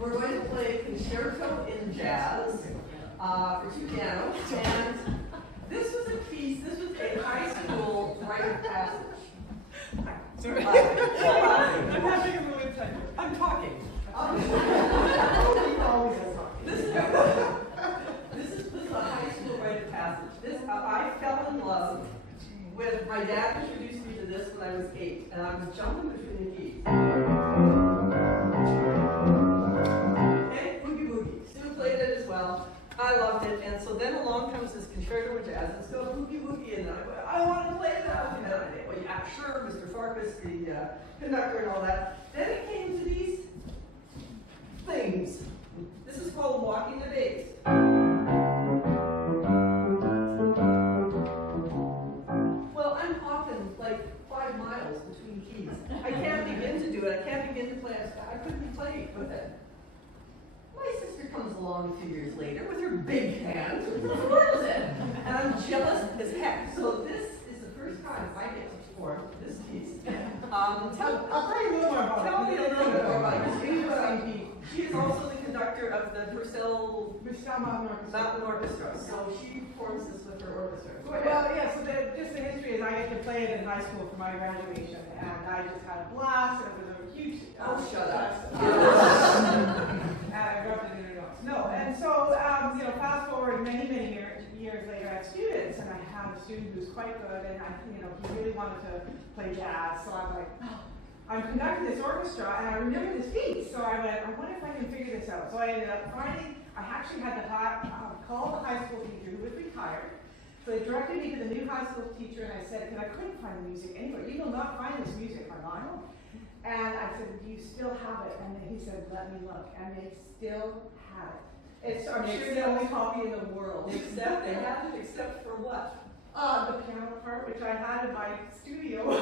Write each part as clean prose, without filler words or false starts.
We're going to play Concerto in Jazz for two pianos. And this was a piece, this was a high school rite of passage. Sorry. I'm having a moment time. I'm talking. This is a high school rite of passage. I fell in love with, my dad introduced me to this when I was 8, and I was jumping between the keys. And Boogie Boogie. Sue played it as well. I loved it, and so then along comes this Concerto in Jazz. Let's go Boogie Boogie, and I want to play that. And then I said, well, yeah, sure, Mr. Farkas, the conductor and all that. Then it came to these things. This is called walking the bass. Well, I'm often like 5 miles between keys. I can't begin to do it. I can't begin to play. I couldn't play with it. My sister comes along a few years later with her big hand. What is it? And I'm jealous as heck. So this is the first time I get to perform this piece. I'll tell you a little more about it. Tell me a little bit more about it. She is also the conductor of the Purcell Mountain Orchestra. So she performs this with her orchestra. Go ahead. Well, yeah, so just the history is I get to play it in high school for my graduation, and I just had a blast, and it was a huge shut up. And I rubbed it in her nose. No, and so, fast forward many years later, I had students, and I had a student who's quite good, and he really wanted to play jazz, so I'm like, oh, I'm conducting this orchestra, and I remember this piece, so I went, I wonder if I can figure this out. So I ended up finding, I actually had to call the high school teacher who was retired. So they directed me to the new high school teacher, and I said, because I couldn't find the music anywhere. You will not find this music online. And I said, do you still have it? And then he said, let me look. And they still have it. It's, I'm sure the only copy in the world. Except, they have it except for what? The piano part, which I had in my studio. I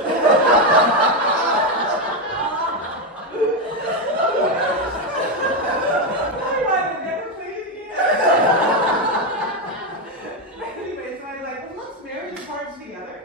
never played it again. Anyway, so I was like, well, let's marry the parts together.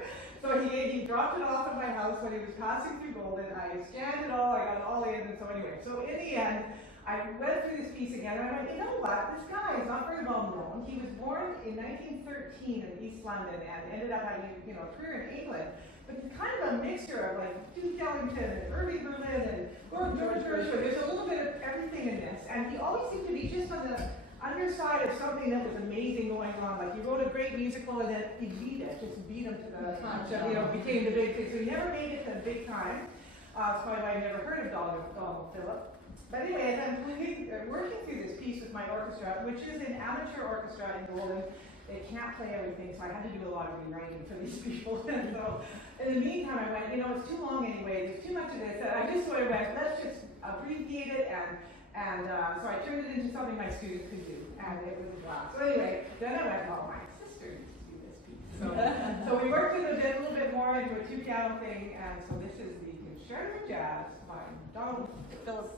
So he dropped it off at my house when he was passing through Golden. I scanned it all, I got it all in, and so anyway. So in the end, I went through this piece again, and I went, you know what, this guy is not very well known. He was born in 1913 in East London and ended up having a career in England. But it's kind of a mixture of like Duke Ellington and Irving Berlin and Lord George Gershwin. There's a little bit of everything in this. And he always seemed to be just on the underside of something that was amazing going on. Like he wrote a great musical and then he just beat him to the punch and became the big thing. So he never made it to the big time. That's probably why I never heard of Donald Phillips. But anyway, as I'm working through this piece with my orchestra, which is an amateur orchestra in Golden, they can't play everything, so I had to do a lot of rewriting for these people. And so in the meantime, I went, it's too long anyway, there's too much of this. And I just sort of went, let's just abbreviate it, and so I turned it into something my students could do, and it was a blast. So anyway, then I went, well, my sister needs to do this piece. So we worked it a little bit more into a 2-piano thing, and so this is the Concerto in Jazz by Donald Phillips.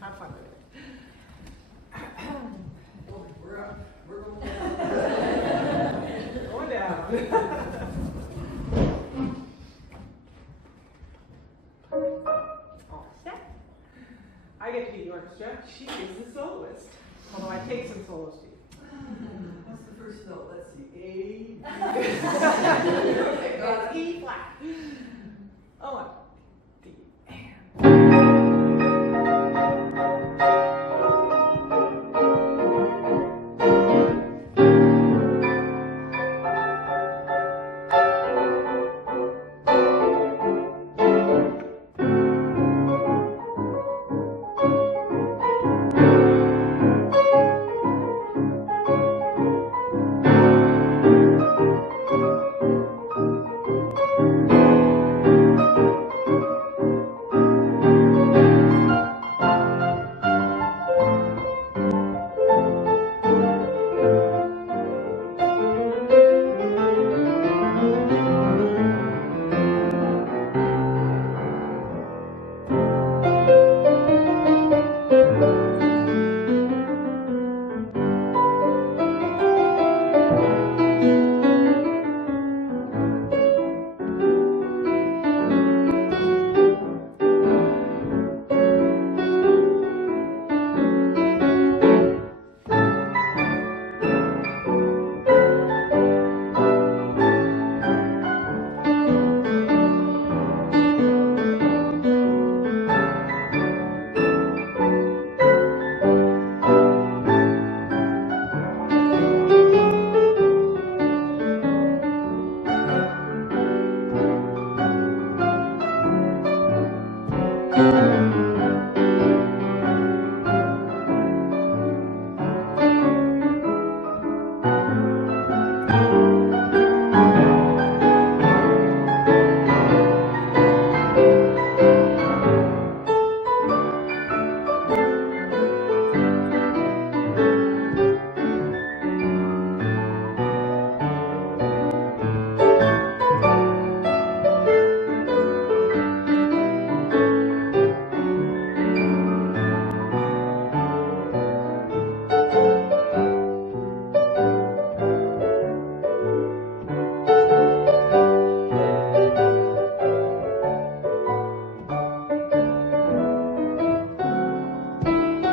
Have fun with it. We're up. We're going down. Going down. All set. I get to be the orchestra. She is the soloist. Although I take some solos too. What's the first note? Let's see. A. Okay, got it. E flat. Oh, D.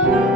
Thank you.